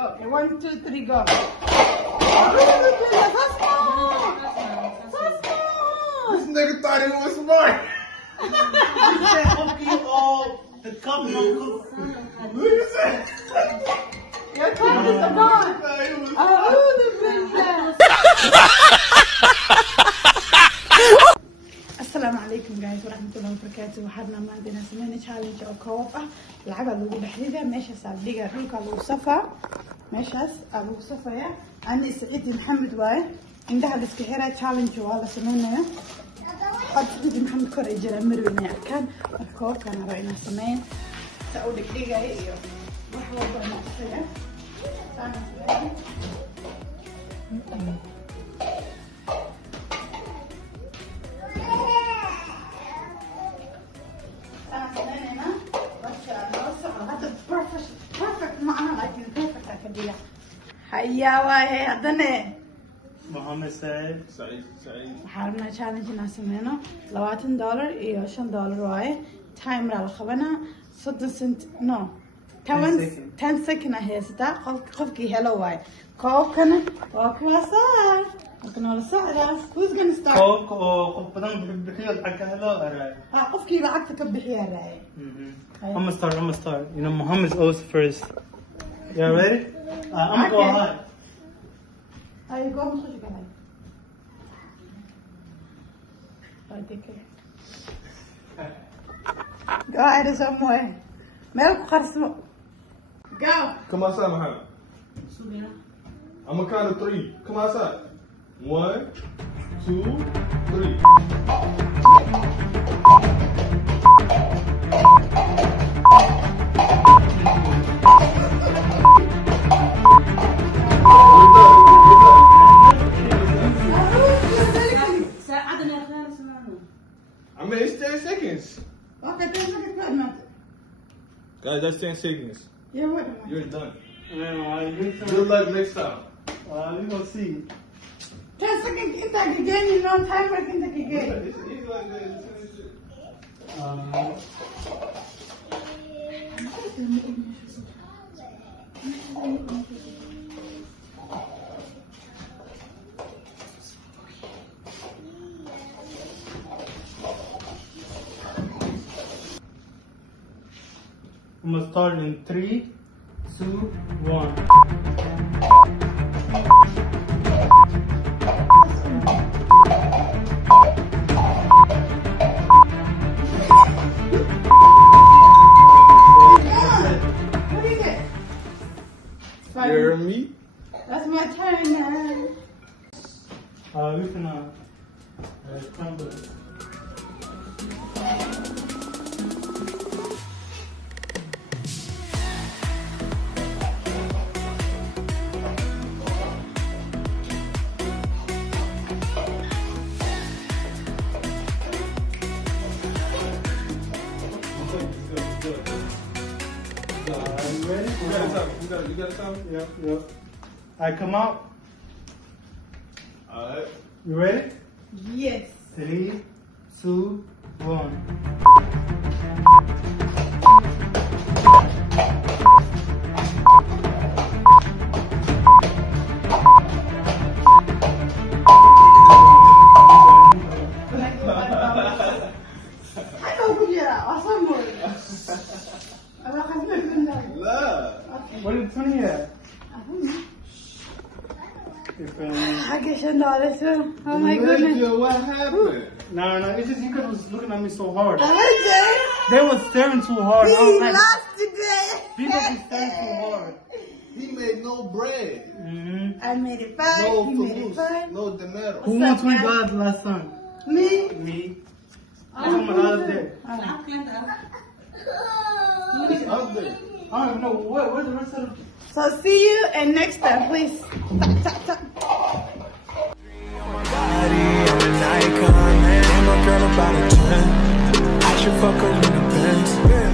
Okay, 1, 2, 3, go. This nigga thought it was smart. He said, okay, all the cup no cook. Look at that. Your cup is gone. السلام عليكم guys ورحمة الله وبركاته. waxaadna maadina sameeyna challenge oo koob ah lacaga lagu dhaxlida meeshaas aad dhiga dhulka lagu safaa meeshaas aad lagu safaya ani Saciid Maxamed waaye indaha la iska xiraa challenge waa la sameeynaa Saciid Maxamed kor ay jiraan marweyna arkaan marka koobkan rabo inaan sameeyn saa u dhigay iyo wax walba ma sameeyaa هيا واي هدني محمد سعيد حاربنا challenge ناسمينه $20 إيو $5 واي تايم راه الخبنا 60 سنت نو 10 second هي ستا قفكي هلو واي كوب كان وكواسار ممكن ولا ساعة who's gonna start كوب بدن بحيل حق هلا راي ها قفكي بعكسك بحيل راي I'm gonna start you know Muhammad's always first you ready I'm gonna go high هاي go مخرج كمان هاي go ahead somewhere مالك خرسمه go Come outside, Muhammad. I'm gonna count to 3. Come outside. 1, 2, 3. I mean, it's 10 seconds. Okay, 10 seconds. Guys, that's 10 seconds. You're done. Good luck next time. We gonna see 10 seconds انت again you know timer انت again It's like that. I'm gonna start in 3, 2, 1. what is it? You hear me? That's my turn now. We can crumble it. You ready? You got something? Yep. I come out. Alright. You ready? Yes. 3, 2, 1. What are you doing here? Oh my goodness. What happened? No, it's just you guys was looking at me so hard. Okay. They was staring too hard. I was like, lost today. people be staring too hard. He made no bread. I made it 5. No He made it 5. no dinero. Who won $20 last time? Me? Me. I'm out there. He's up there. I don't even know where the rest of the... So see you and next time, please. Tap. Body, I'm an icon, man. I'm a girl about a 10. I should fuck her in the Benz.